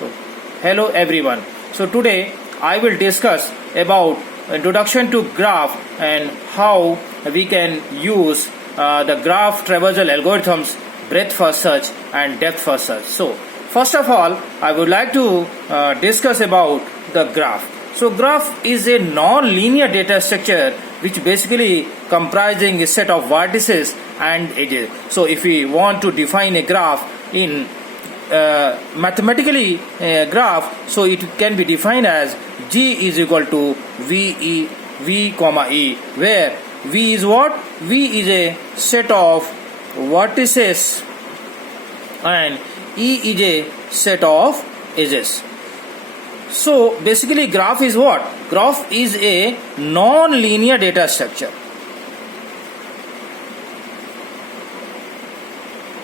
So, hello everyone. So today I will discuss about introduction to graph and how we can use the graph traversal algorithms, breadth first search and depth first search. So first of all, I would like to discuss about the graph. So graph is a non-linear data structure which basically comprising a set of vertices and edges. So if we want to define a graph in mathematically graph, so it can be defined as G is equal to V comma E, where V is what? V is a set of vertices and E is a set of edges. So basically graph is what? Graph is a non-linear data structure.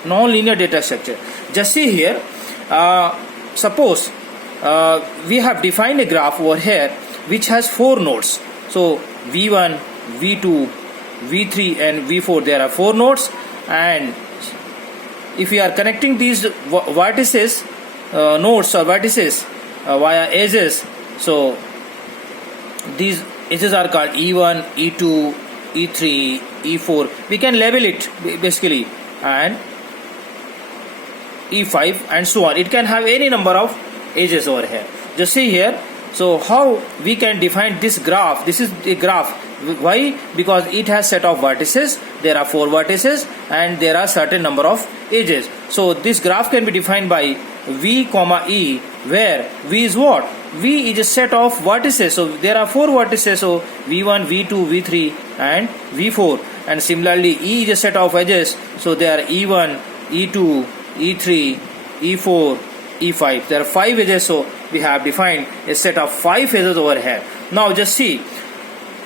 Non-linear data structure. Just see here, suppose we have defined a graph over here which has 4 nodes. So V1, V2, V3 and V4, there are 4 nodes, and if we are connecting these vertices, nodes or vertices via edges, so these edges are called E1, E2, E3, E4. We can label it basically, and E5 and so on. It can have any number of edges over here. Just see here. So how we can define this graph? This is a graph. Why? Because it has set of vertices. There are 4 vertices and there are certain number of edges. So this graph can be defined by V comma E, where V is what? V is a set of vertices. So there are 4 vertices. So V1, V2, V3 and V4. And similarly E is a set of edges. So there are E1, E2, E3, E4, E5. There are 5 edges, so we have defined a set of 5 edges over here. Now just see,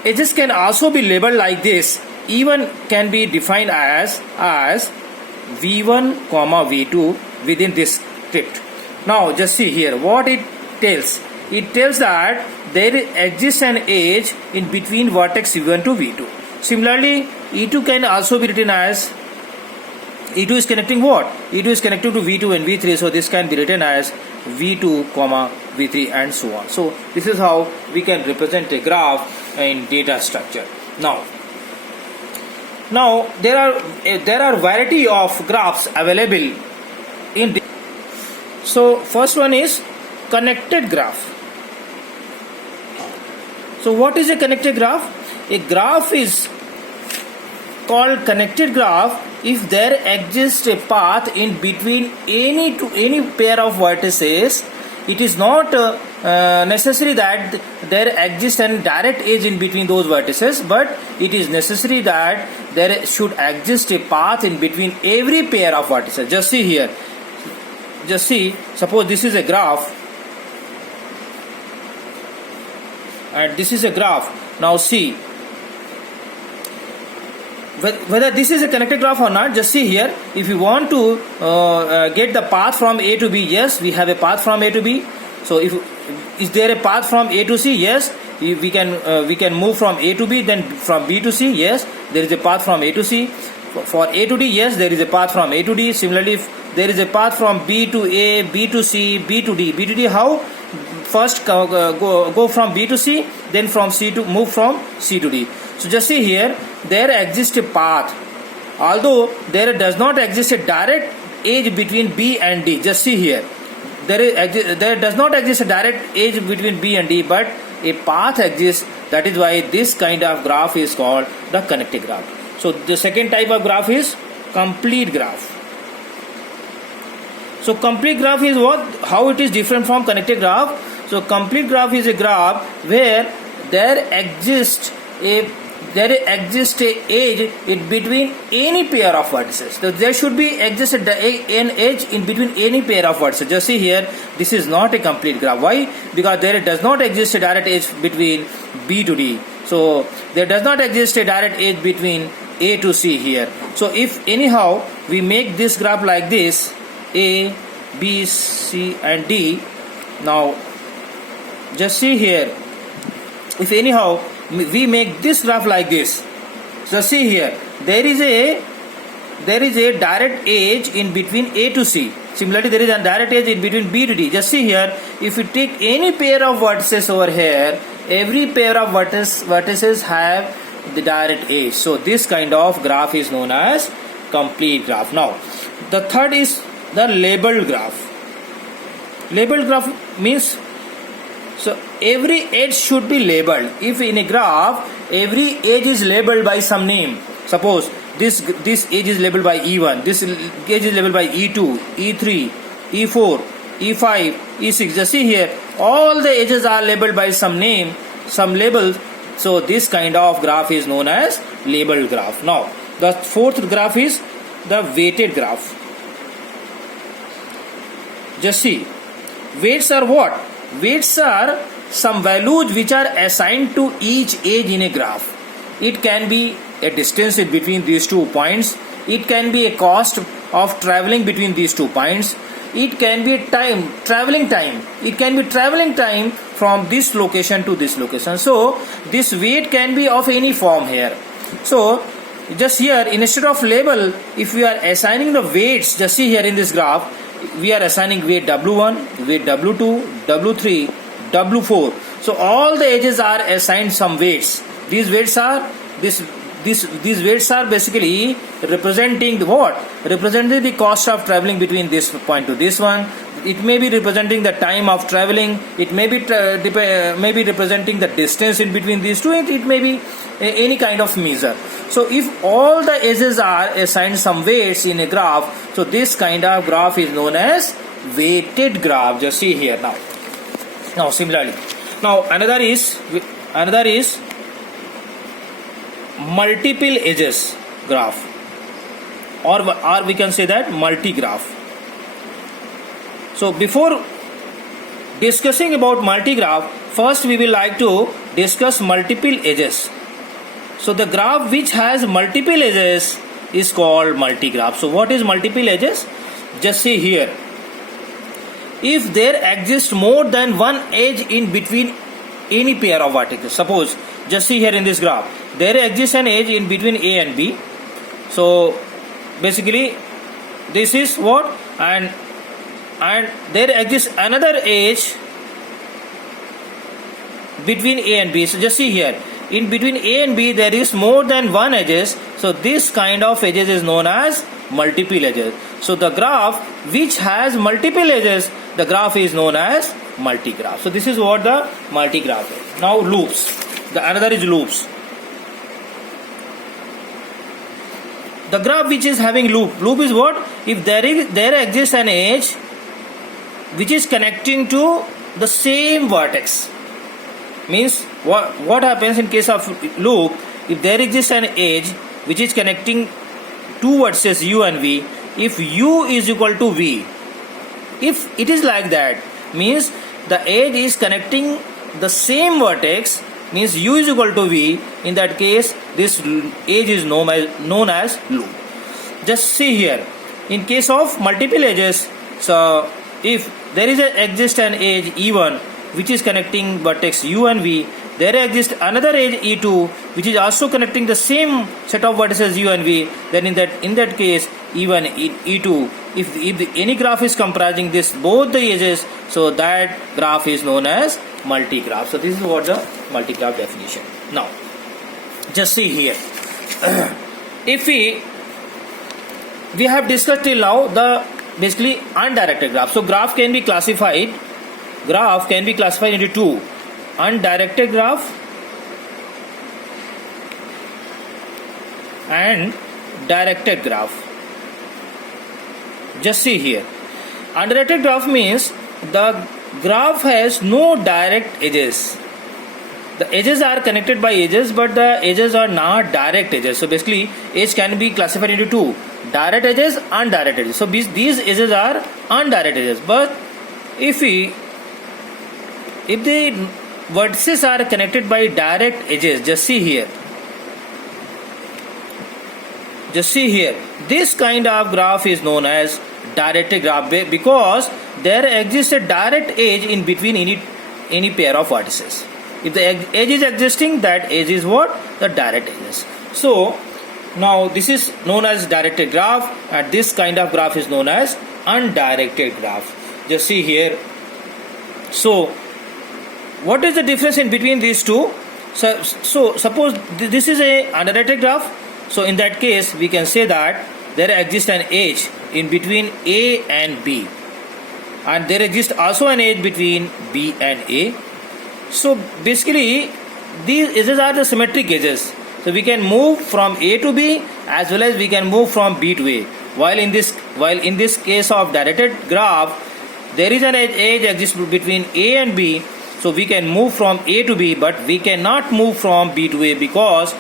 edges can also be labeled like this. E1 can be defined as V1 comma V2 within this script. Now just see here what it tells. It tells that there exists an edge in between vertex V1 to V2. Similarly, E2 can also be written as, E2 is connecting what? E2 is connected to V2 and V3, so this can be written as V2 comma V3 and so on. So this is how we can represent a graph in data structure. Now there are variety of graphs available in. So first one is connected graph. So what is a connected graph? A graph is called connected graph if there exists a path in between any pair of vertices. It is not necessary that there exists a direct edge in between those vertices, but it is necessary that there should exist a path in between every pair of vertices. Just see here. Just see, suppose this is a graph and this is a graph. Now see whether this is a connected graph or not. Just see here, if you want to get the path from A to B, yes, we have a path from A to B. So is there a path from A to C? Yes, we can move from A to B, then from B to C. Yes, there is a path from A to C. For A to D, yes, there is a path from A to D. Similarly, there is a path from B to A, B to C, B to D. B to D, how? First go from B to C, then from C to move from C to D. So just see here, there exists a path, although there does not exist a direct edge between B and D. Just see here, there does not exist a direct edge between B and D, but a path exists. That is why this kind of graph is called the connected graph. So the second type of graph is complete graph. So complete graph is what? How it is different from connected graph? So complete graph is a graph where there exists a edge in between any pair of vertices. So there should be an edge in between any pair of vertices. Just see here, this is not a complete graph. Why? Because there does not exist a direct edge between B to D. So there does not exist a direct edge between A to C here. So if anyhow we make this graph like this, A, B, C and D. Now just see here, if anyhow we make this graph like this, so see here, there is a there is a direct edge in between A to C. Similarly, there is a direct edge in between B to D. Just see here, if you take any pair of vertices over here, every pair of vertices have the direct edge. So this kind of graph is known as complete graph. Now, the third is the labeled graph. Labeled graph means, so every edge should be labeled. If in a graph, every edge is labeled by some name. Suppose this edge is labeled by E1, this edge is labeled by E2, E3, E4, E5, E6. Just see here, all the edges are labeled by some name, some labels. So this kind of graph is known as labeled graph. Now, the fourth graph is the weighted graph. Just see, weights are what? Weights are some values which are assigned to each edge in a graph. It can be a distance in between these 2 points. It can be a cost of traveling between these 2 points. It can be traveling time. It can be traveling time from this location to this location. So this weight can be of any form here. So just here, instead of label, if we are assigning the weights, just see here in this graph, we are assigning weight W1, weight W2, W3, W4. So all the edges are assigned some weights. These weights are these weights are basically representing the what? Representing the cost of traveling between this point to this one. It may be representing the time of traveling. It may be representing the distance in between these two. It may be any kind of measure. So if all the edges are assigned some weights in a graph, so this kind of graph is known as weighted graph. Just see here now. Now similarly, now another is multiple edges graph, or we can say that multi-graph. So before discussing about multi-graph, first we will like to discuss multiple edges. So the graph which has multiple edges is called multi-graph. So what is multiple edges? Just see here, if there exists more than one edge in between any pair of vertices. Suppose, just see here in this graph, there exists an edge in between A and B. So basically this is what, and there exists another edge between A and B. So just see here, in between A and B there is more than one edges. So this kind of edges is known as multiple edges. So the graph which has multiple edges, the graph is known as multi-graph. So this is what the multi-graph is. Now loops. The another is loops. The graph which is having loop is what? If there exists an edge which is connecting to the same vertex. Means what happens in case of loop? If there exists an edge which is connecting two vertices U and V, if U is equal to V, if it is like that, means the edge is connecting the same vertex, means U is equal to V. In that case, this edge is known as loop. Just see here, in case of multiple edges, so if there exists an edge E1 which is connecting vertex U and V, there exists another edge E2 which is also connecting the same set of vertices U and V, then in that case E1, E2, if any graph is comprising this both the edges, so that graph is known as multi-graph. So this is what the multi-graph definition. Now just see here, if we have discussed till now the basically undirected graph. So graph can be classified into two: undirected graph and directed graph. Just see here, undirected graph means the graph has no direct edges. The edges are connected by edges, but the edges are not direct edges. So basically edge can be classified into two: direct edges, indirect edges. So these edges are indirect edges. But if the vertices are connected by direct edges, just see here, this kind of graph is known as directed graph, because there exists a direct edge in between any pair of vertices. If the edge is existing, that edge is what? The direct edges. So Now this is known as directed graph, and this kind of graph is known as undirected graph. Just see here. So what is the difference in between these two? So suppose this is a undirected graph. So in that case we can say that there exists an edge in between A and B, and there exists also an edge between B and A. So basically these edges are the symmetric edges. So we can move from A to B as well as we can move from B to A. While in this case of directed graph, there is an edge exists between A and B. So we can move from A to B, but we cannot move from B to A because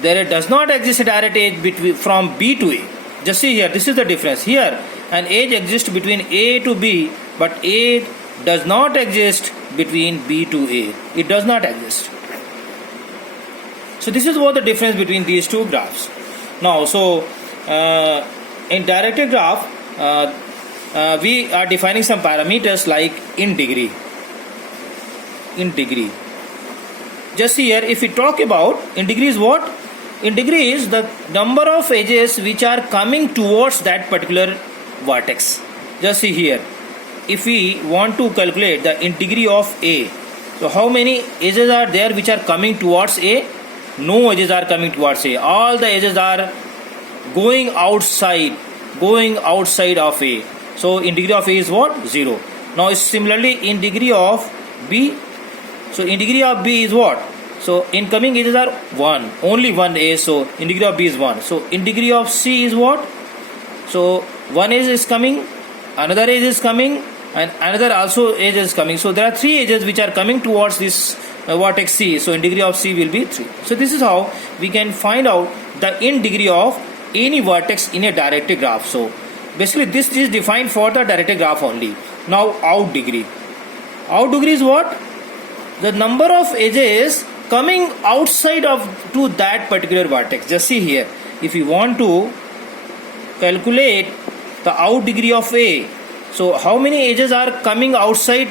there does not exist a direct edge from B to A. Just see here, this is the difference. Here an edge exists between A to B, but A does not exist between B to A. It does not exist. So this is what the difference between these two graphs. Now, so in directed graph, we are defining some parameters like in degree. In degree. Just see here, if we talk about in degree is what? In degree is the number of edges which are coming towards that particular vertex. Just see here, if we want to calculate the in degree of A, so how many edges are there which are coming towards A? No edges are coming towards A. All the edges are going outside of A. So in degree of A is what? 0. Now similarly in degree of B, so in degree of B is what? So incoming edges are 1, only one A, so in degree of B is 1. So in degree of C is what? So one edge is coming, another edge is coming, and another also edge is coming. So there are 3 edges which are coming towards this vertex C. So in degree of C will be 3. So this is how we can find out the in degree of any vertex in a directed graph. So basically this is defined for the directed graph only. Now out degree. Out degree is what? The number of edges coming outside of to that particular vertex. Just see here, if you want to calculate the out degree of A, so how many edges are coming outside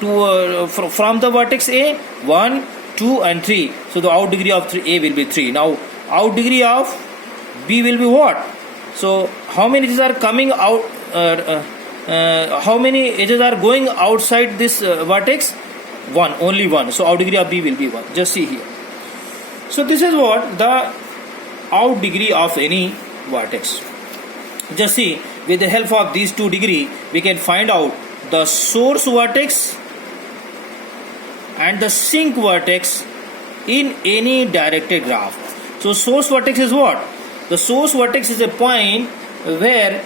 to from the vertex A? 1, 2 and 3. So the out degree of A will be 3. Now out degree of B will be what? So how many edges are coming out, how many edges are going outside this vertex? 1, only 1. So out degree of B will be 1. Just see here. So this is what the out degree of any vertex. Just see, with the help of these 2 degree we can find out the source vertex and the sink vertex in any directed graph. So source vertex is what? The source vertex is a point where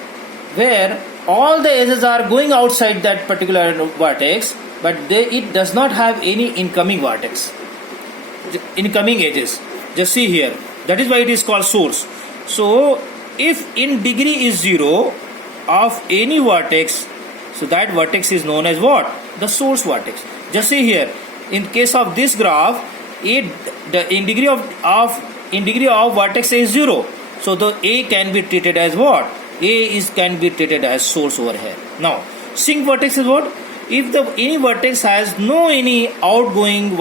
all the edges are going outside that particular vertex, but it does not have any incoming vertex, incoming edges. Just see here, that is why it is called source. So if in degree is 0 of any vertex, so that vertex is known as what? The source vertex. Just see here, in case of this graph, the in degree of vertex is 0. So the A can be treated as what? Can be treated as source over here. Now sink vertex is what? If any vertex has no any outgoing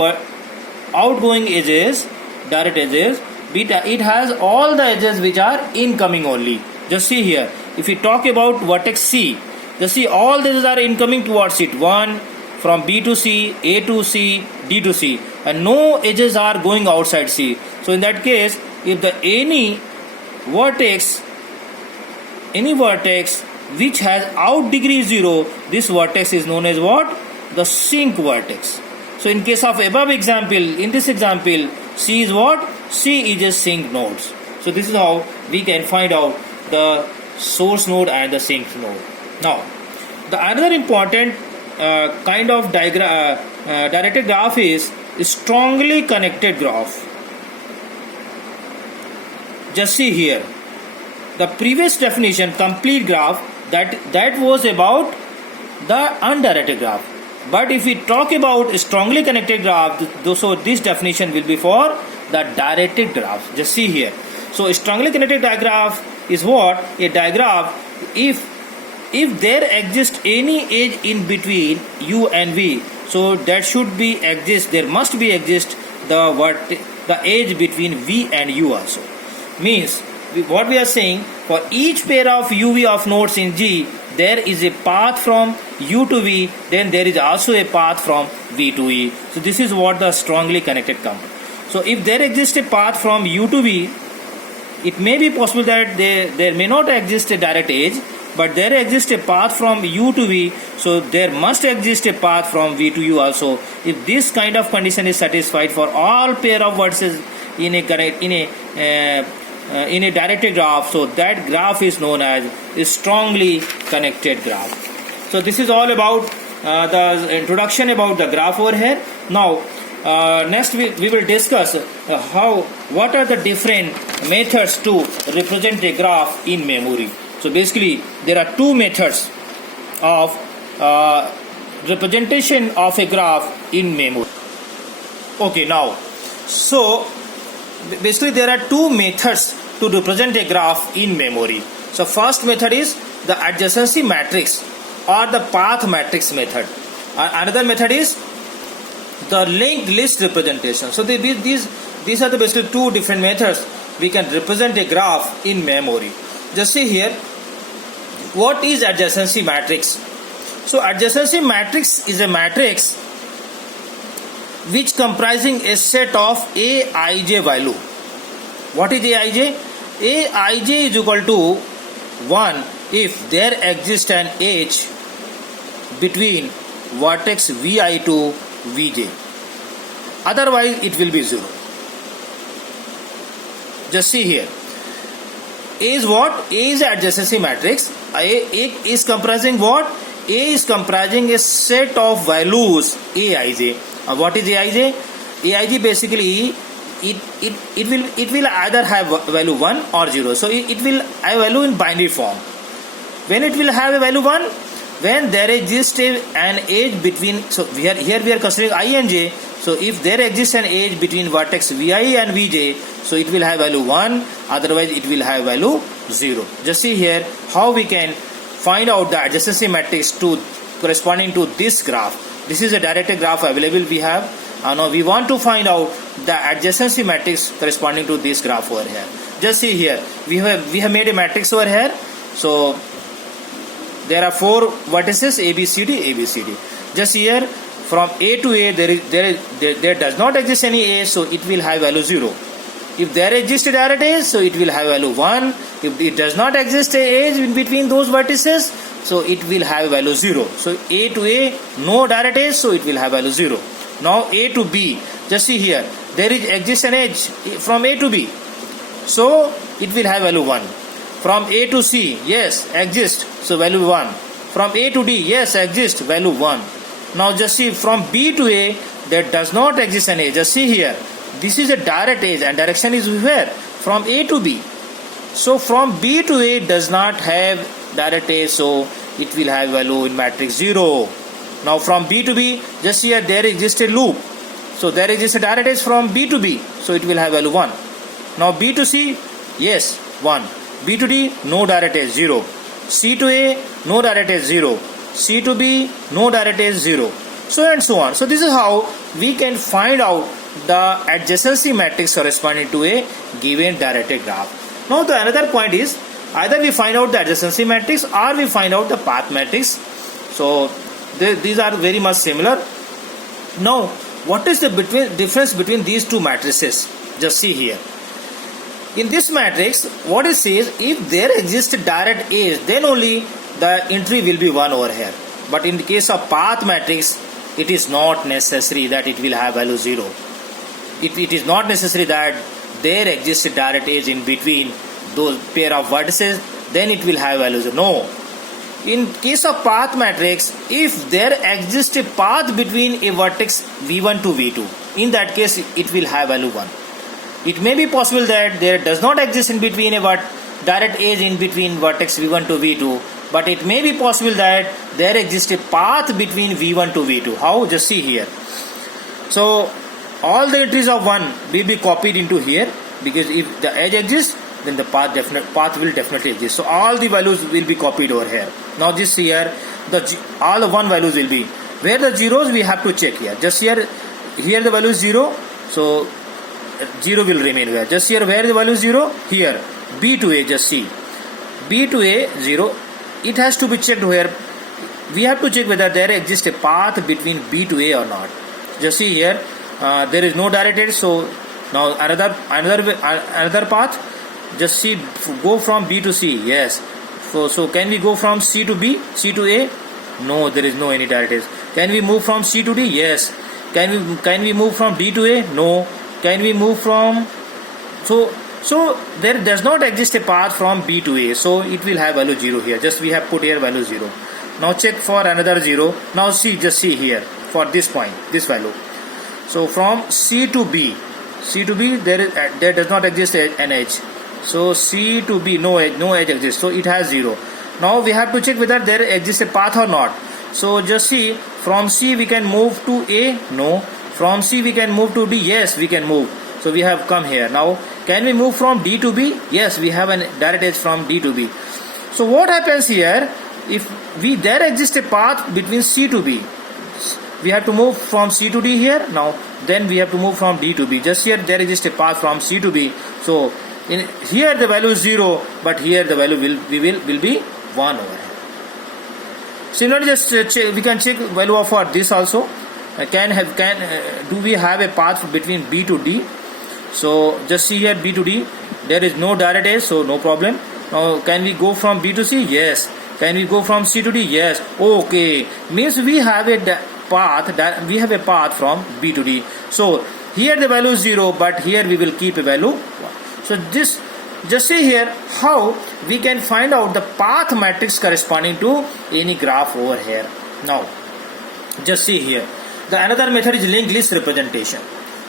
edges, direct edges, it has all the edges which are incoming only. Just see here, if we talk about vertex C, just see all the edges are incoming towards it. 1 from B to C, A to C, D to C, and no edges are going outside C. So in that case, if any vertex which has out degree 0, this vertex is known as what? The sink vertex. So in case of above example, in this example, C is what? C is a sink node. So this is how we can find out the source node and the sink node. Now the another important kind of directed graph is strongly connected graph. Just see here, the previous definition, complete graph, that was about the undirected graph. But if we talk about strongly connected graph, so this definition will be for the directed graph. Just see here. So strongly connected digraph is what? A digraph if there exists any edge in between U and V, so that should be exist. There must be exist the edge between V and U also. means what we are saying, for each pair of UV of nodes in G, there is a path from U to V, then there is also a path from V to E. So this is what the strongly connected compound. So if there exists a path from U to V, it may be possible that there may not exist a direct edge, but there exists a path from U to V, so there must exist a path from V to U also. If this kind of condition is satisfied for all pair of vertices in a directed graph, so that graph is known as a strongly connected graph. So this is all about the introduction about the graph over here. Now next we will discuss what are the different methods to represent a graph in memory. So basically there are two methods of representation of a graph in memory. Okay, now so basically there are two methods to represent a graph in memory. So first method is the adjacency matrix or the path matrix method. Another method is the linked list representation. So these are the basically two different methods we can represent a graph in memory. Just see here, what is adjacency matrix? So adjacency matrix is a matrix which comprising a set of Aij value. What is Aij? Aij is equal to 1 if there exists an edge between vertex Vi to Vj. Otherwise it will be 0. Just see here. A is what? A is adjacency matrix. A is comprising what? A is comprising a set of values Aij. What is Aij? Aij basically it will either have value 1 or 0. So it will have value in binary form. When it will have a value 1, when there exists an edge between, so here we are considering I and j. So if there exists an edge between vertex Vi and Vj, so it will have value 1, otherwise it will have value 0. Just see here how we can find out the adjacency matrix to corresponding to this graph. This is a directed graph available we have. Now we want to find out the adjacency matrix corresponding to this graph over here. Just see here, we have made a matrix over here. So there are 4 vertices A, B, C, D, A, B, C, D. Just here from A to A there does not exist any A, so it will have value 0. If there exists a direct edge, so it will have value 1. If it does not exist a edge in between those vertices, so it will have value 0. So A to A, no direct edge, so it will have value 0. Now A to B, just see here, there exists an edge from A to B, so it will have value 1. From A to C, yes, exists, so value 1. From A to D, yes, exists, value 1. Now just see, from B to A, there does not exist an edge. Just see here, this is a direct edge and direction is where? From A to B. So from B to A does not have direct edge, so it will have value in matrix 0. Now from B to B, just here there exists a loop. So there exists a direct edge from B to B, so it will have value 1. Now B to C, yes, 1. B to D, no direct edge, 0. C to A, no direct edge, 0. C to B, no direct edge, 0. So and so on. So this is how we can find out the adjacency matrix corresponding to a given directed graph. Now the another point is, either we find out the adjacency matrix or we find out the path matrix. So these are very much similar. Now what is the difference between these two matrices? Just see here. In this matrix, what it says, if there exists a direct edge, then only the entry will be 1 over here. But in the case of path matrix, it is not necessary that it will have value 0. It is not necessary that there exists a direct edge in between those pair of vertices, then it will have value 0. No. In case of path matrix, if there exists a path between a vertex V1 to V2, in that case it will have value 1. It may be possible that there does not exist in between a direct edge in between vertex V1 to V2, but it may be possible that there exists a path between V1 to V2. How? Just see here. So all the entries of 1 will be copied into here, because if the edge exists, then the path will definitely exist. So all the values will be copied over here. Now this here, all the 1 values will be. Where the zeros we have to check here. Just here the value is 0. So 0 will remain where? Just here, where the value is 0? Here. B to A, just see. B to A, 0. It has to be checked where? We have to check whether there exists a path between B to A or not. Just see here, there is no direct edge, so now another path. Just see, go from B to C. Yes. So can we go from C to B, C to A? No, there is no any direct edge. Can we move from C to D? Yes. Can we move from D to A? No. Can we move from so there does not exist a path from B to A, so it will have value 0 here. Just we have put here value 0. Now check for another 0. Now see, just see here for this point, this value. So from C to B there does not exist an edge. So C to B, no edge exists, so it has 0. Now we have to check whether there exists a path or not. So just see, from C we can move to A, no. From C we can move to D, yes we can move. So we have come here. Now can we move from D to B? Yes, we have a direct edge from D to B. So what happens here, if there exists a path between C to B, we have to move from C to D here. Now then we have to move from D to B. Just here there exists a path from C to B. So here the value is 0, but here the value will be 1 over here. Similarly, just we can check value of this also. Do we have a path between B to D? So just see here, B to D, there is no direct edge, so no problem. Now can we go from B to C? Yes. Can we go from C to D? Yes. Okay, means we have a path from B to D. So here the value is 0, but here we will keep a value 1. So this, just see here how we can find out the path matrix corresponding to any graph over here. Now just see here, the another method is linked list representation.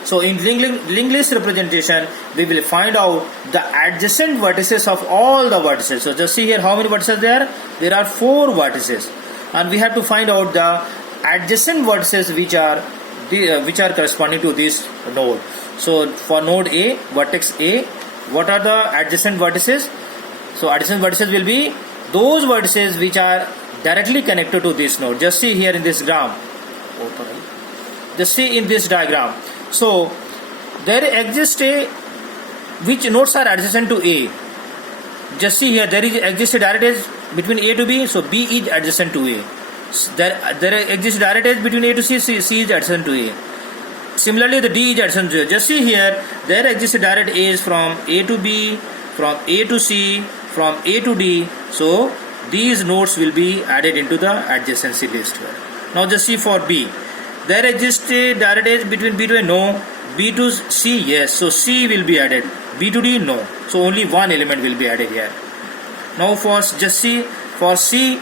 So in linked list representation, we will find out the adjacent vertices of all the vertices. So just see here how many vertices there are. There are 4 vertices, and we have to find out the adjacent vertices which are corresponding to this node. So for node A, vertex A, what are the adjacent vertices? So adjacent vertices will be those vertices which are directly connected to this node. Just see here in this diagram. Just see in this diagram. So there exists which nodes are adjacent to A. Just see here, there exists a direct edge between A to B, so B is adjacent to A. There exists direct edge between A to C, C is adjacent to A. Similarly, the D is adjacent to A. Just see here, there exists a direct edge from A to B, from A to C, from A to D. So these nodes will be added into the adjacency list. Now just see for B. There exists a direct edge between B to A, no. B to C, yes. So C will be added. B to D, no. So only one element will be added here. Now for just see, for C,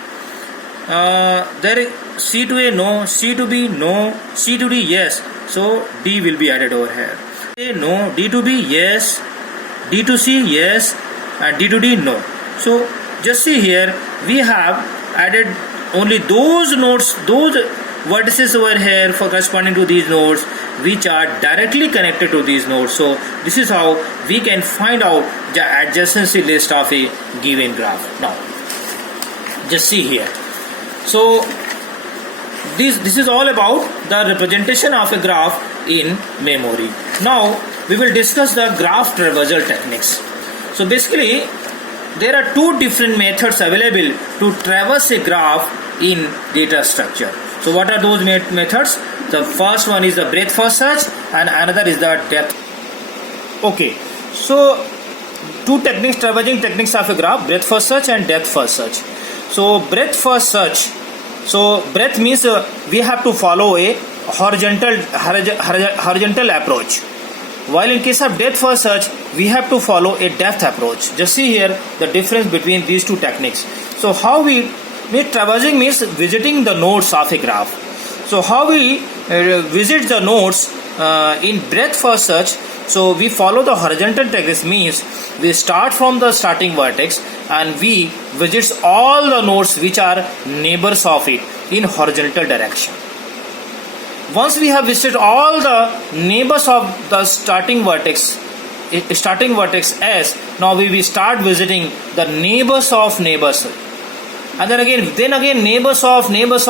there C to A, no. C to B, no. C to D, yes. So D will be added over here. A, no. D to B, yes. D to C, yes. And D to D, no. So just see here, we have added only those nodes, those vertices over here for corresponding to these nodes which are directly connected to these nodes. So this is how we can find out the adjacency list of a given graph. Now just see here. So this is all about the representation of a graph in memory. Now we will discuss the graph traversal techniques. So basically there are 2 different methods available to traverse a graph in data structure. So what are those methods? The first one is the breadth first search and another is the depth. Okay, so 2 techniques, traversing techniques of a graph, breadth first search and depth first search. So breadth first search, so breadth means we have to follow a horizontal approach, while in case of depth first search we have to follow a depth approach. Just see here the difference between these 2 techniques. So how we traversing means visiting the nodes of a graph. So how we visit the nodes in breadth first search? So we follow the horizontal techniques, means we start from the starting vertex and we visit all the nodes which are neighbors of it in horizontal direction. Once we have visited all the neighbors of the starting vertex S, now we will start visiting the neighbors of neighbors, and then again neighbors of neighbors.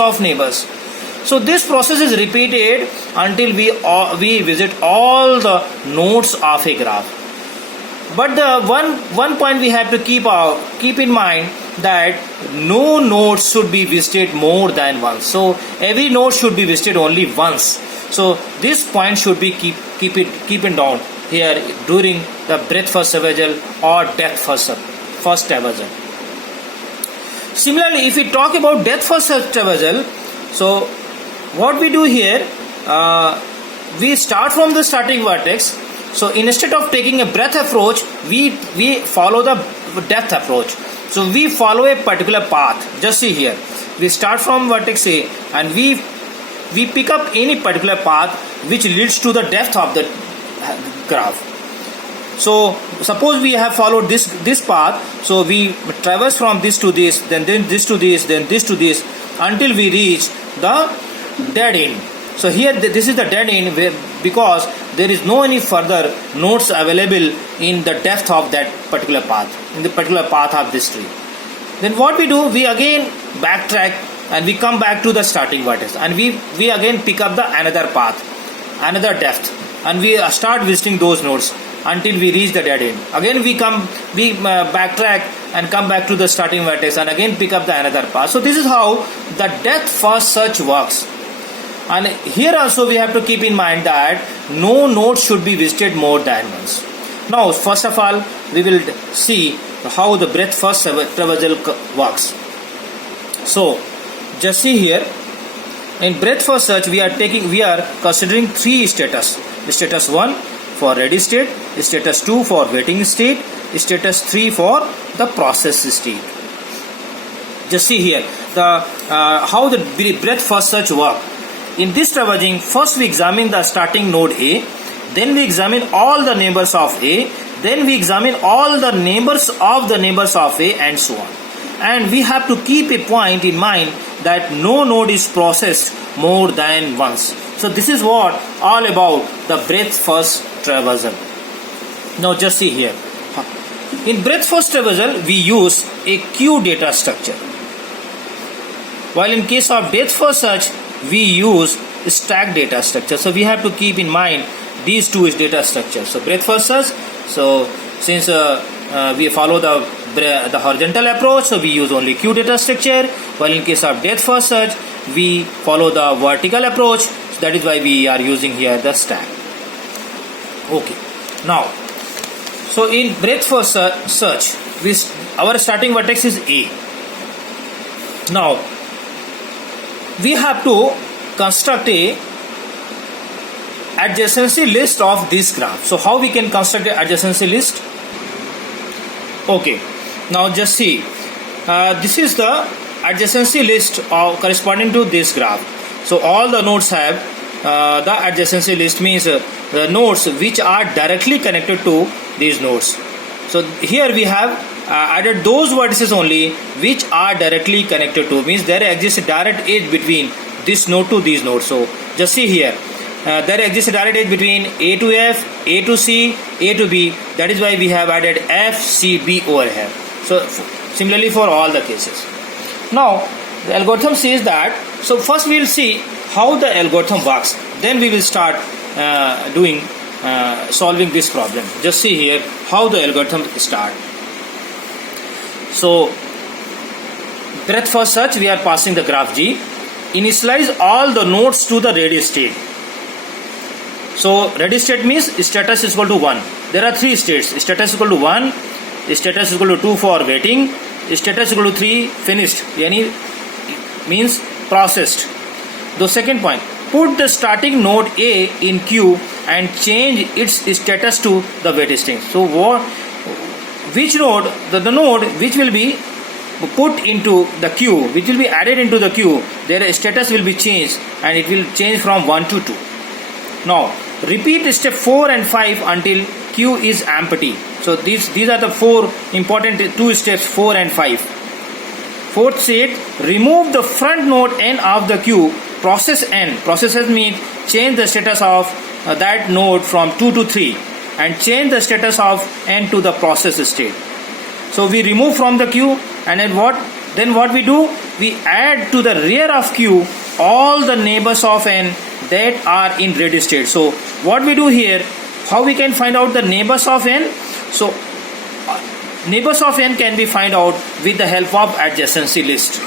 So this process is repeated until we visit all the nodes of a graph. But the one point we have to keep in mind that no node should be visited more than once. So every node should be visited only once. So this point should be keeping down here during the breadth first traversal or depth first traversal. Similarly, if we talk about depth first traversal, so what we do here, we start from the starting vertex. So instead of taking a breadth approach, we follow the depth approach. So we follow a particular path. Just see here, we start from vertex A and we pick up any particular path which leads to the depth of the graph. So suppose we have followed this path, so we traverse from this to this, then this to this, then this to this, until we reach the dead end. So here this is the dead end because there is no any further nodes available in the depth of that particular path, in the particular path of this tree. Then what we do, we again backtrack and we come back to the starting vertex and we again pick up the another path, another depth, and we start visiting those nodes until we reach the dead end. Again we backtrack and come back to the starting vertex and again pick up the another path. So this is how the depth first search works. And here also we have to keep in mind that no node should be visited more than once. Now first of all we will see how the breadth first traversal works. So just see here, in breadth first search we are considering three status. Status 1 for ready state, status 2 for waiting state, status 3 for the process state. Just see here how the breadth first search work. In this traversing, first we examine the starting node A, then we examine all the neighbors of A, then we examine all the neighbors of the neighbors of A, and so on. And we have to keep a point in mind that no node is processed more than once. So this is what all about the breadth first traversal. Now just see here. In breadth first traversal we use a queue data structure, while in case of depth first search we use stack data structure. So we have to keep in mind these two is data structure. So breadth first search, so since we follow the horizontal approach, so we use only queue data structure, while in case of depth first search we follow the vertical approach. So that is why we are using here the stack. Okay, now so in breadth first search our starting vertex is A. Now we have to construct a adjacency list of this graph. So how we can construct an adjacency list? Okay, now just see, this is the adjacency list corresponding to this graph. So all the nodes have the adjacency list, means the nodes which are directly connected to these nodes. So here we have added those vertices only which are directly connected to, means there exists a direct edge between this node to these nodes. So just see here, there exists a direct edge between A to F, A to C, A to B. That is why we have added F, C, B over here. So similarly for all the cases. Now the algorithm says that, so first we will see how the algorithm works, then we will start solving this problem. Just see here how the algorithm start. So breadth first search we are passing the graph G, initialize all the nodes to the ready state. So ready state means status is equal to 1. There are three states: status is equal to 1, status is equal to 2 for waiting, status is equal to 3 finished, yani means processed. The second point, put the starting node A in queue and change its status to the wait state. So which node, the node which will be put into the queue, which will be added into the queue, their status will be changed and it will change from 1 to 2. Now repeat step 4 and 5 until queue is empty. So these are the four important two steps, 4 and 5. Fourth state, remove the front node N of the queue, process N. Processes means change the status of that node from 2 to 3 and change the status of N to the process state. So we remove from the queue, and then what we do, we add to the rear of queue all the neighbors of n that are in ready state. So what we do here, how we can find out the neighbors of n? So neighbors of n can be find out with the help of adjacency list.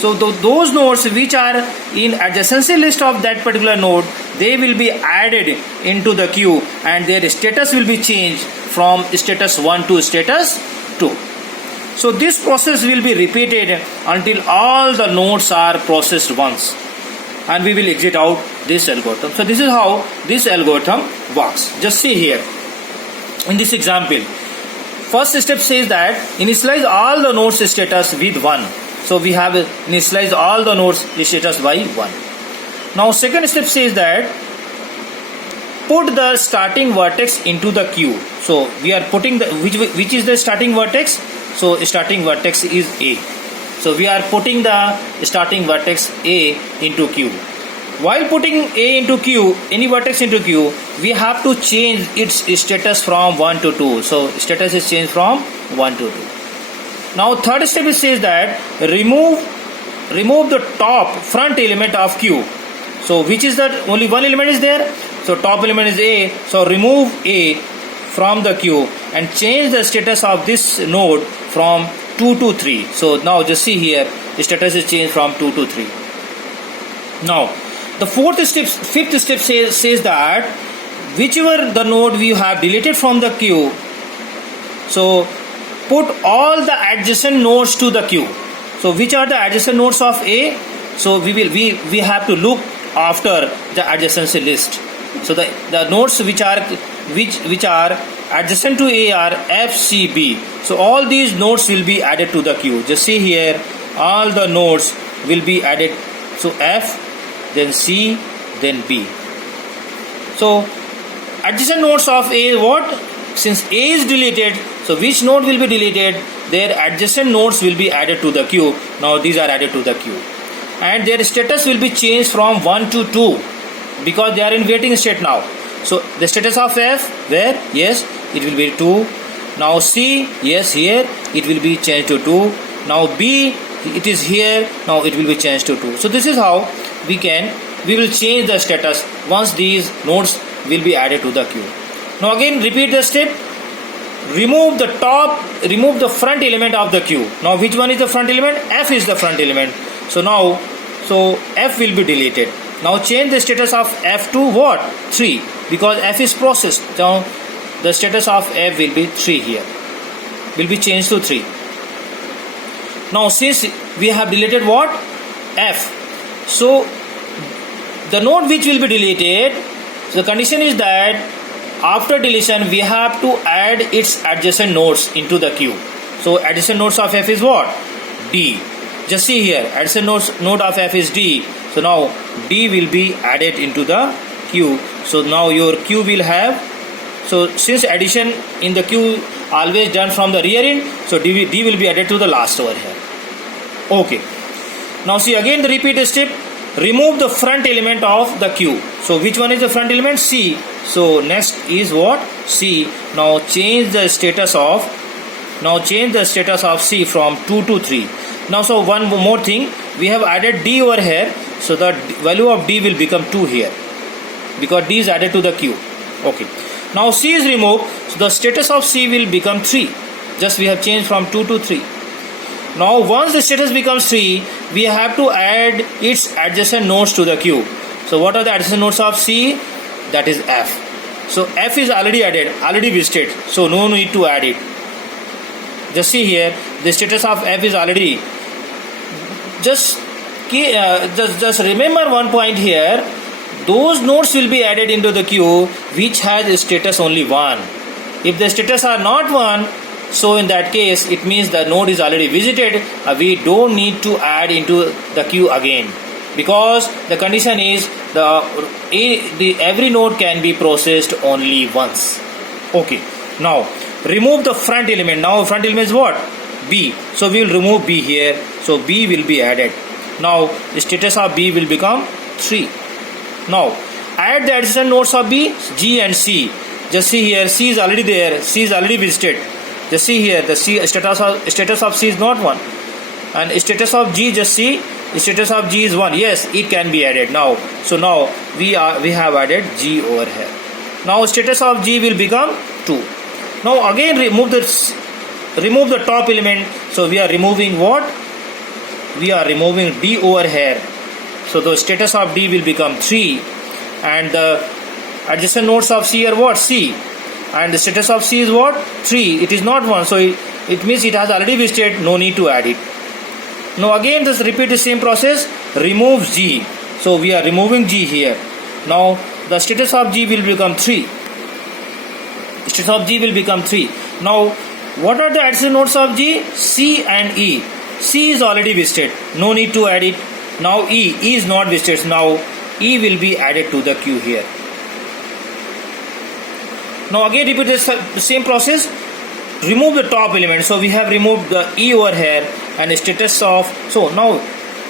So those nodes which are in adjacency list of that particular node, they will be added into the queue and their status will be changed from status 1 to status 2. So this process will be repeated until all the nodes are processed once, and we will exit out this algorithm. So this is how this algorithm works. Just see here in this example, first step says that initialize all the nodes status with 1. So we have initialized all the nodes status by 1. Now second step says that put the starting vertex into the queue. So we are putting the which is the starting vertex? So starting vertex is A. So we are putting the starting vertex A into queue. While putting A into queue, any vertex into queue, we have to change its status from 1 to 2. So status is changed from 1 to 2. Now third step says that remove the top front element of queue. So which is that? Only one element is there. So top element is A. So remove A from the queue and change the status of this node from 2 to 3. So now just see here, the status is changed from 2 to 3. Now the fifth step says that whichever the node we have deleted from the queue, so put all the adjacent nodes to the queue. So which are the adjacent nodes of A? So we have to look after the adjacency list. So the nodes which are adjacent to A are F, C, B. So all these nodes will be added to the queue. Just see here, all the nodes will be added. So F, then C, then B. So adjacent nodes of A, what? Since A is deleted, so which node will be deleted? Their adjacent nodes will be added to the queue. Now these are added to the queue. And their status will be changed from 1 to 2 because they are in waiting state now. So the status of F, where? Yes, it will be 2. Now C, yes, here it will be changed to 2. Now B, it is here, now it will be changed to 2. So this is how we will change the status once these nodes will be added to the queue. Now again repeat the step. Remove the front element of the queue. Now which one is the front element? F is the front element. So now F will be deleted. Now change the status of F to what? 3, because F is processed. Now the status of F will be 3 here. Will be changed to 3. Now since we have deleted what? F. So the node which will be deleted, so the condition is that after deletion we have to add its adjacent nodes into the queue. So adjacent nodes of F is what? D. Just see here, adjacent node of F is D. So now D will be added into the queue. So now your queue will have, so since addition in the queue always done from the rear end, so D will be added to the last over here. Okay. Now see again the repeat step. Remove the front element of the queue. So which one is the front element? C. So next is what? C. Now change the status of C from 2 to 3. Now so one more thing, we have added D over here. So the value of D will become 2 here because D is added to the queue. Okay. Now C is removed. So the status of C will become 3. Just we have changed from 2 to 3. Now once the status becomes 3, we have to add its adjacent nodes to the queue. So what are the adjacent nodes of C? That is F. So F is already added, already visited. So no need to add it. Just see here, the status of F is already. Just remember one point here. Those nodes will be added into the queue which has a status only 1. If the status are not 1, so in that case it means the node is already visited. We don't need to add into the queue again because the condition is every node can be processed only once. Okay. Now remove the front element. Now front element is what? B. So we will remove B here. So B will be added. Now the status of B will become 3. Now add the adjacent nodes of B, G and C. Just see here, C is already there. C is already visited. Just see here, the C status of C is not 1, and status of G, just see, Status of G is 1. Yes, it can be added now. So now we have added G over here. Now status of G will become 2. Now again remove the top element. So we are removing what? We are removing D over here. So the status of D will become 3, and the adjacent nodes of C are what? C, and the status of C is what? 3. It is not 1, so it means it has already visited. No need to add it. Now again just repeat the same process. Remove G. So we are removing G here. Now the status of G will become 3. Status of G will become 3. Now what are the adjacent nodes of G? C and E. C is already visited. No need to add it. Now E is not visited. Now E will be added to the queue here. Now again repeat the same process. Remove the top element. So we have removed the E over here, and status of, so now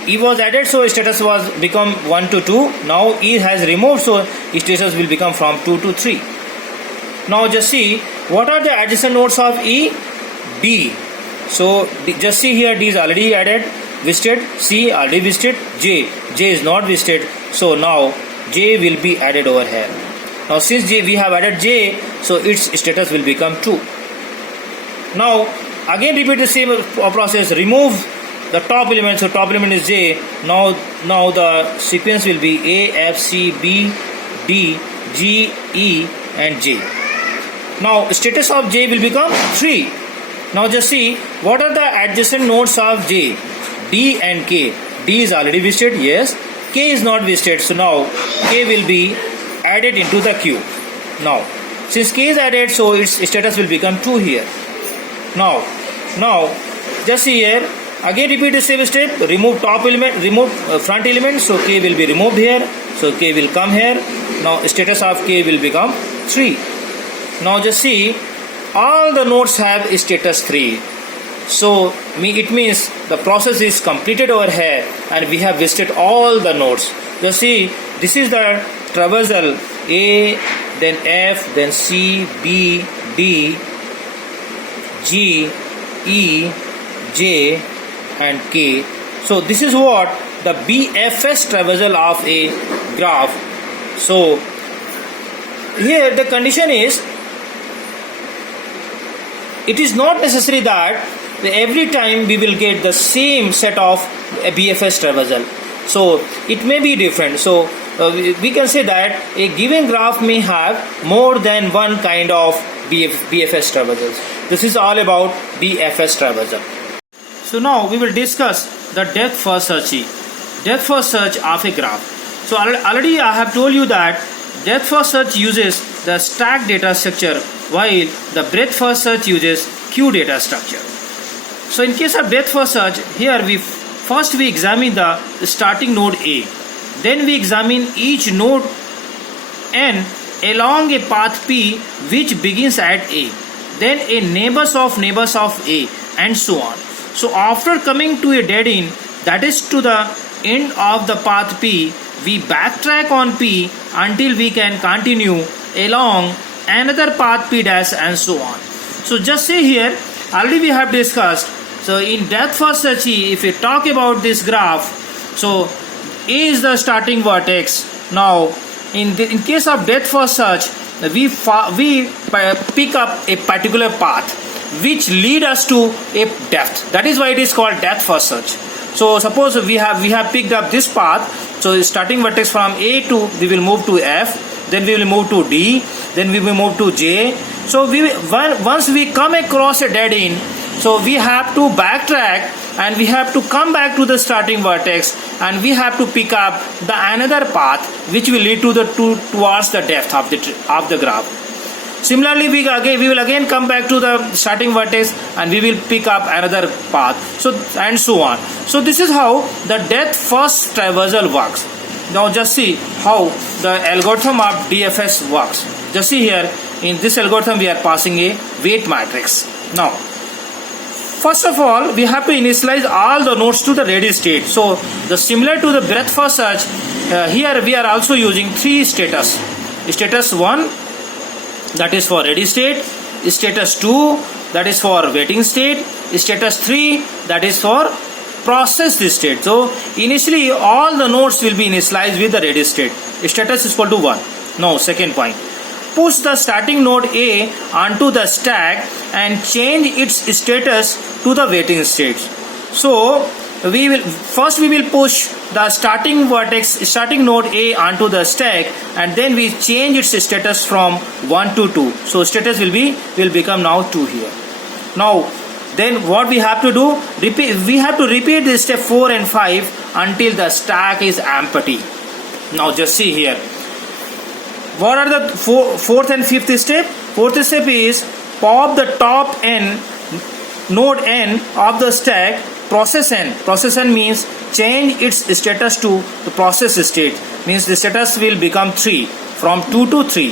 E was added, so status was become 1 to 2. Now E has removed, so status will become from 2 to 3. Now just see what are the adjacent nodes of E? D. So just see here, D is already added, visited. C already visited. J is not visited. So now J will be added over here. Now since we have added J, so its status will become 2. Now again repeat the same process. Remove the top element. So top element is J. Now the sequence will be A, F, C, B, D, G, E and J. Now status of J will become 3. Now just see what are the adjacent nodes of J? D and K. D is already visited. Yes. K is not visited. So now K will be added into the queue. Now since K is added, so its status will become 2 here. Now just see here, again repeat the same step. Remove top element, remove front element. So K will be removed here. So K will come here. Now status of K will become 3. Now just see, all the nodes have status 3. So it means the process is completed over here, and we have visited all the nodes. Just see, this is the traversal A, then F, then C, B, D, G, E, J and K. So this is what the BFS traversal of a graph. So here the condition is, it is not necessary that every time we will get the same set of BFS traversal. So it may be different. So we can say that a given graph may have more than one kind of BFS traversals. This is all about BFS traversal. So now we will discuss the depth first search. Depth first search of a graph. So already I have told you that depth first search uses the stack data structure, while the breadth first search uses queue data structure. So in case of depth first search, here we examine the starting node A. Then we examine each node N along a path P which begins at A. Then a neighbors of A, and so on. So after coming to a dead end, that is to the end of the path P, we backtrack on P until we can continue along another path P dash and so on. So just say here, already we have discussed. So in depth first search, if we talk about this graph, so A is the starting vertex. Now in case of depth first search, we pick up a particular path which lead us to a depth. That is why it is called depth first search. So suppose we have picked up this path. So starting vertex from A to, we will move to F, then we will move to D, then we will move to J. So once we come across a dead end, so we have to backtrack and we have to come back to the starting vertex, and we have to pick up the another path which will lead towards the depth of the graph. Similarly, we will again come back to the starting vertex and we will pick up another path. So and so on. So this is how the depth first traversal works. Now just see how the algorithm of DFS works. Just see here, in this algorithm we are passing a weight matrix. Now first of all, we have to initialize all the nodes to the ready state. So similar to the breadth first search, here we are also using 3 status. Status 1, that is for ready state. Status 2, that is for waiting state. Status 3, that is for processed state. So initially all the nodes will be initialized with the ready state. Status is equal to 1. Now second point. Push the starting node A onto the stack and change its status to the waiting state. So we will push the starting node A onto the stack, and then we change its status from 1 to 2. So status will become now 2 here. Now then what we have to do, we have to repeat this step 4 and 5 until the stack is empty. Now just see here. What are the fourth and fifth step? Fourth step is pop the top n, node n of the stack, process n. Process n means change its status to the process state. Means the status will become 3, from 2 to 3.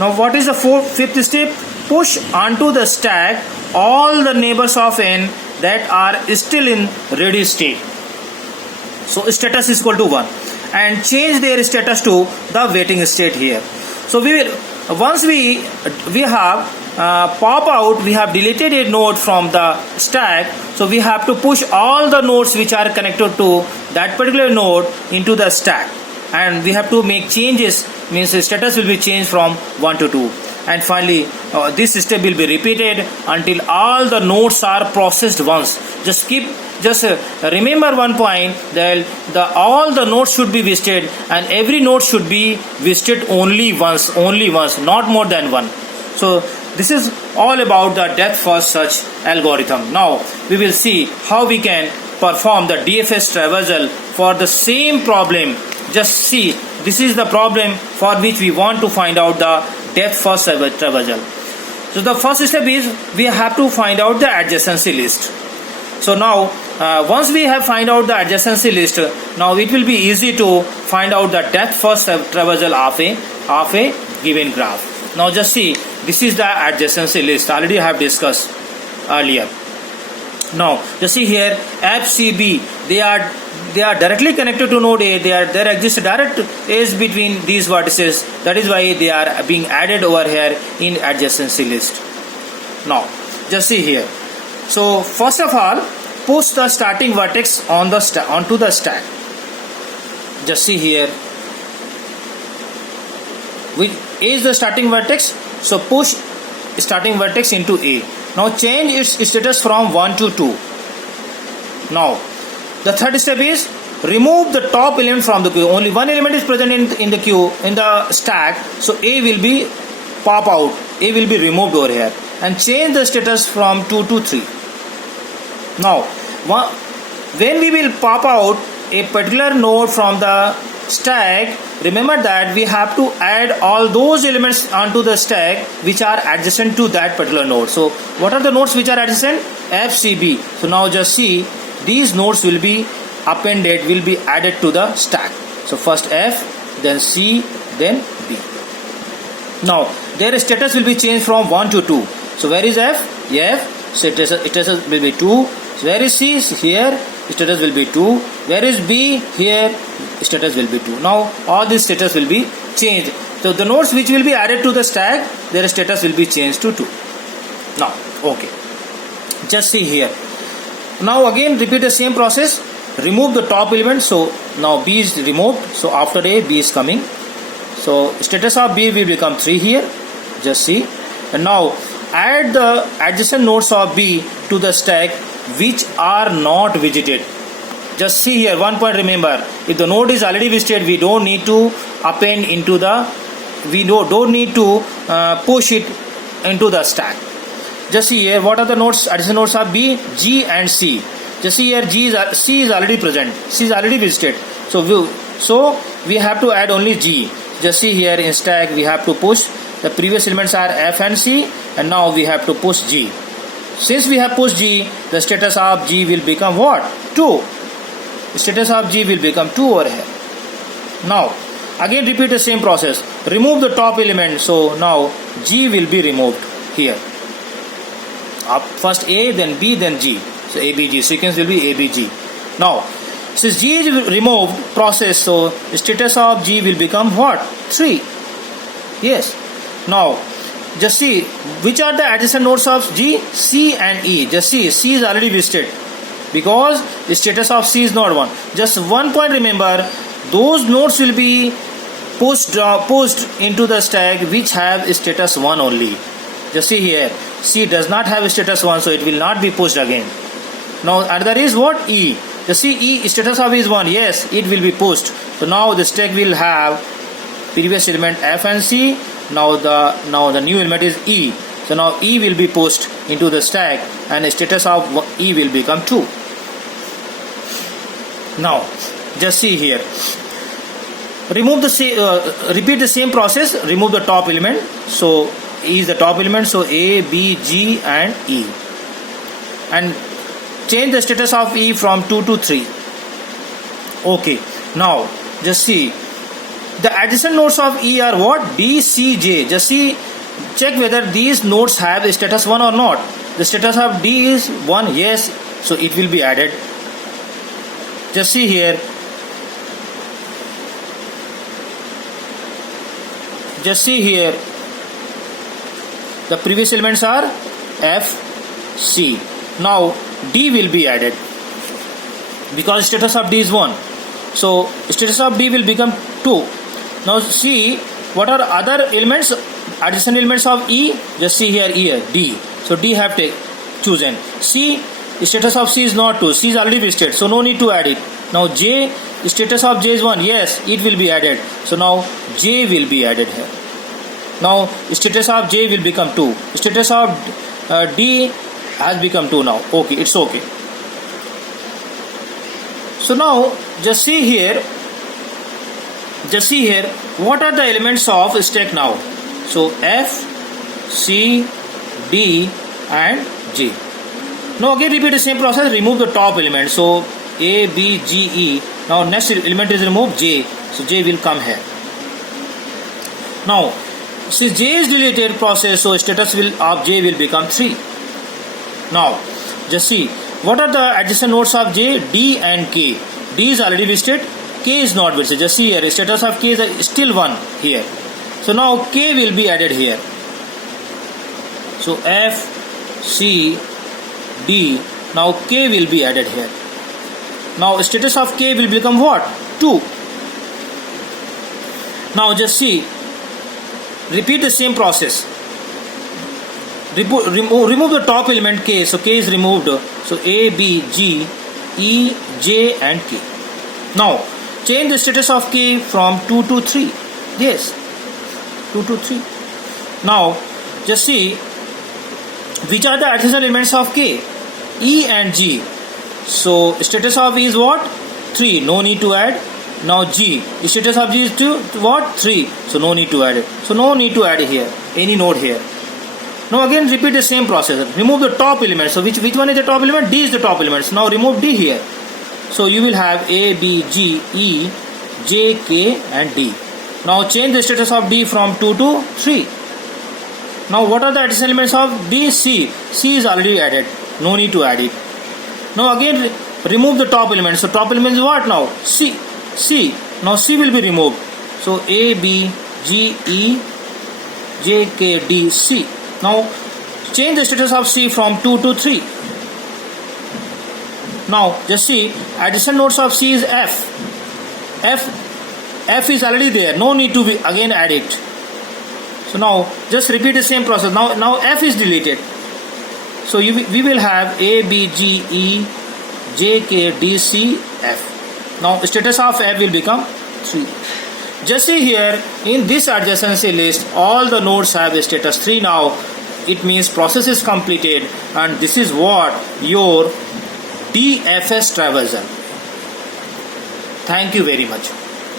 Now what is the fifth step? Push onto the stack all the neighbors of n that are still in ready state. So status is equal to 1. And change their status to the waiting state here. So once we have pop out, we have deleted a node from the stack. So we have to push all the nodes which are connected to that particular node into the stack, and we have to make changes. Means the status will be changed from 1 to 2. And finally this step will be repeated until all the nodes are processed once. Just remember one point, that all the nodes should be visited, and every node should be visited only once, not more than one. So this is all about the depth first search algorithm. Now we will see how we can perform the DFS traversal for the same problem. Just see, this is the problem for which we want to find out the depth first traversal. So the first step is we have to find out the adjacency list. So now once we have find out the adjacency list, now it will be easy to find out the depth first traversal of a given graph. Now just see, this is the adjacency list. Already I have discussed earlier. Now just see here, FCB, they are directly connected to node A. There exists a direct edge between these vertices. That is why they are being added over here in adjacency list. Now just see here. So first of all, push the starting vertex onto the stack. Just see here, which is the starting vertex. So push starting vertex into A. Now change its status from 1 to 2. Now the third step is remove the top element from the queue. Only one element is present in the queue, in the stack. So A will be pop out. A will be removed over here, and change the status from 2 to 3. Now when we will pop out a particular node from the stack, remember that we have to add all those elements onto the stack which are adjacent to that particular node. So what are the nodes which are adjacent? FCB. So now just see, these nodes will be appended, will be added to the stack. So first F, then C, then B. Now their status will be changed from 1 to 2. So where is F? F, status will be 2. So where is C? Here, status will be 2. Where is B? Here, status will be 2. Now all these status will be changed. So the nodes which will be added to the stack, their status will be changed to 2. Now okay, just see here. Now again repeat the same process. Remove the top element. So now B is removed. So after A, B is coming. So status of B will become 3 here. Just see. And now add the adjacent nodes of B to the stack which are not visited. Just see here, one point remember, if the node is already visited, we don't need to append into the, we don't need to push it into the stack. Just see here, what are the nodes, adjacent nodes are B, G and C. Just see here, C is already present, C is already visited. So we have to add only G. Just see here in stack, we have to push, the previous elements are F and C, and now we have to push G. Since we have pushed G, the status of G will become what? 2. Status of G will become 2 over here. Now again repeat the same process. Remove the top element. So now G will be removed here. First A, then B, then G. So ABG sequence will be ABG. Now since G is removed process, so status of G will become what? 3. Yes. Now just see which are the adjacent nodes of G, C and E. Just see, C is already visited. because the status of C is not 1. Just one point remember, those nodes will be pushed into the stack which have status 1 only. Just see here, C does not have status 1, so it will not be pushed again. Now another is what? E. Just see, E status of E is 1, yes, it will be pushed. So now the stack will have previous element F and C. Now the new element is E. So now E will be pushed into the stack and the status of E will become 2. Now just see here, remove the repeat the same process. Remove the top element. So E is the top element, so A, B, G and E, and change the status of E from 2 to 3. Okay, now just see, the adjacent nodes of E are what? B, C, J. Just see, check whether these nodes have a status 1 or not. The status of D is 1, yes, so it will be added. Just see here, the previous elements are F, C. Now D will be added because status of D is 1. So status of D will become 2. Now see, what are other elements, adjacent elements of E? Just see here, D. So D have chosen. C, status of C is not 2. C is already listed, so no need to add it. Now J, status of J is 1. Yes, it will be added. So now J will be added here. Now status of J will become 2. Status of D has become 2 now. Okay, it's okay. So now just see here, what are the elements of stack now? So F, C, D and G. Now again repeat the same process. Remove the top element. So A, B, G, E. Now next element is removed, J. So J will come here. Now since J is deleted process, so status of J will become 3. Now just see, what are the adjacent nodes of J? D and K. D is already listed, K is not listed. Just see here, status of K is still 1 here. So now K will be added here. So F, C, D. Now K will be added here. Now status of K will become what? 2. Now just see, repeat the same process. Remove the top element K. So K is removed. So A, B, G, E, J and K. Now change the status of K from 2 to 3. Yes, 2 to 3. Now just see, which are the adjacent elements of K? E and G. So status of E is what? 3. No need to add. Now G, status of G is 2, what? 3. So no need to add it. So no need to add here any node here. Now again repeat the same process. Remove the top element. So which one is the top element? D is the top element. So now remove D here. So you will have A, B, G, E, J, K and D. Now change the status of D from 2 to 3. Now what are the adjacent elements of D? C. C is already added. No need to add it. Now again remove the top element. So top element is what now? C. C. Now C will be removed. So A, B, G, E, J, K, D, C. Now change the status of C from 2 to 3. Now just see, adjacent nodes of C is F. F is already there. No need to again add it. So now just repeat the same process. Now F is deleted. So we will have A, B, G, E, J, K, D, C, F. Now status of F will become 3. Just see here, in this adjacency list, all the nodes have a status 3 now. It means process is completed, and this is what your DFS traversal. Thank you very much.